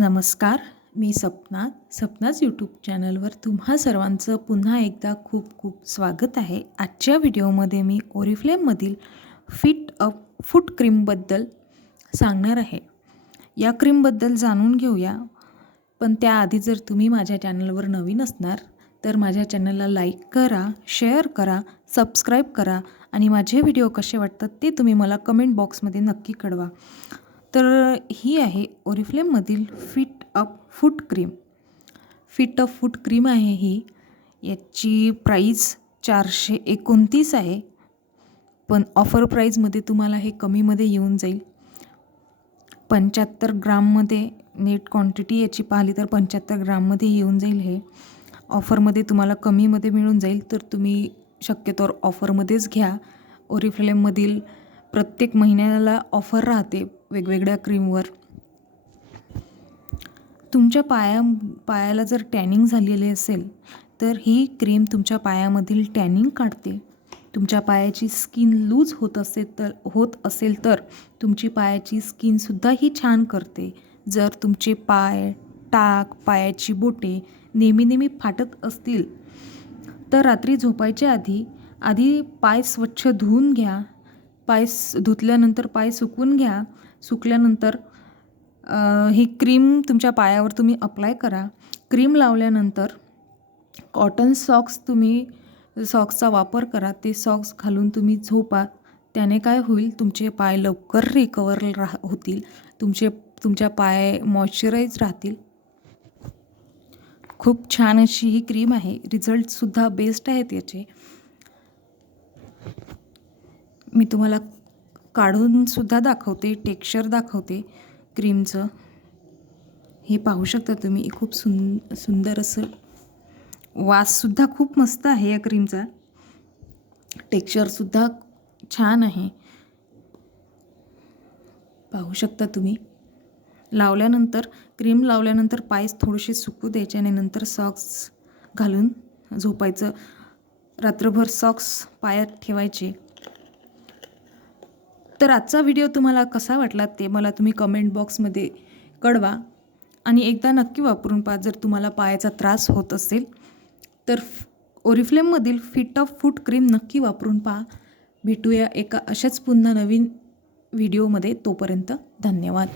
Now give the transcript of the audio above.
नमस्कार, मी सपनाच यूट्यूब चॅनलवर तुम्हा सर्वांचं पुन्हा एकदा खूप खूप स्वागत आहे। आजच्या व्हिडिओमध्ये मी ओरिफ्लेममधील फिट अप फूट क्रीमबद्दल सांगणार आहे। या क्रीमबद्दल जाणून घेऊया, पण त्याआधी जर तुम्ही माझ्या चॅनलवर नवीन असणार तर माझ्या चॅनलला लाईक करा, शेअर करा, सबस्क्राईब करा आणि माझे व्हिडिओ कसे वाटतात ते तुम्ही मला कमेंट बॉक्समध्ये नक्की कळवा। तर ही आहे ओरिफ्लेममधील फिट अप फूट क्रीम। फिट अप फूट क्रीम आहे ही। याची प्राईस 429 आहे, पण ऑफर प्राईजमध्ये तुम्हाला हे कमीमध्ये येऊन जाईल। 75 ग्राममध्ये नेट क्वांटिटी याची पाहिली तर 75 ग्राममध्ये येऊन जाईल। हे ऑफरमध्ये तुम्हाला कमीमध्ये मिळून जाईल, तर तुम्ही शक्यतोवर ऑफरमध्येच घ्या। ओरिफ्लेममधील प्रत्येक महिन्याला ऑफर राहते वेगवेगळ्या क्रीमवर। तुमच्या पायाला जर टॅनिंग झालेली असेल तर ही क्रीम तुमच्या पायामधील टॅनिंग काढते। तुमच्या पायाची स्किन लूज होत असेल तर तुमची पायाची स्किनसुद्धा ही छान करते। जर तुमचे पाय, टाक, पायाची बोटे नेहमी फाटत असतील तर रात्री झोपायच्या आधी पाय स्वच्छ धुवून घ्या। पाय धुतल्यानंतर पाय सुकवून घ्या। सुकल्यानंतर ही क्रीम तुमच्या पायावर तुम्ही अप्लाय करा। क्रीम लावल्यानंतर कॉटन सॉक्सचा वापर करा। ते सॉक्स घालून तुम्ही झोपा। त्याने काय होईल, तुमचे पाय लवकर रिकवर होतील। तुमच्या पाय मॉइश्चराइज राहतील। खूप छान अशी ही क्रीम आहे। रिझल्टसुद्धा बेस्ट आहेत याचे। मी तुम्हाला काढूनसुद्धा दाखवते, टेक्स्चर दाखवते क्रीमचं। हे पाहू शकता तुम्ही, खूप सुंदर असं वाससुद्धा खूप मस्त आहे या क्रीमचा। टेक्स्चरसुद्धा छान आहे, पाहू शकता तुम्ही। क्रीम लावल्यानंतर पाय थोडेसे सुकू द्यायचे आणि नंतर सॉक्स घालून झोपायचं। रात्रभर सॉक्स पायात ठेवायचे। तर आजचा व्हिडिओ तुम्हाला कसा वाटला ते मला तुम्ही कमेंट बॉक्समध्ये कळवा आणि एकदा नक्की वापरून पहा। जर तुम्हाला पायाचा त्रास होत असेल तर ओरिफ्लेममधील फिट अप फूट क्रीम नक्की वापरून पहा। भेटूया एका अशाच पुन्हा नवीन व्हिडिओमध्ये। तोपर्यंत धन्यवाद।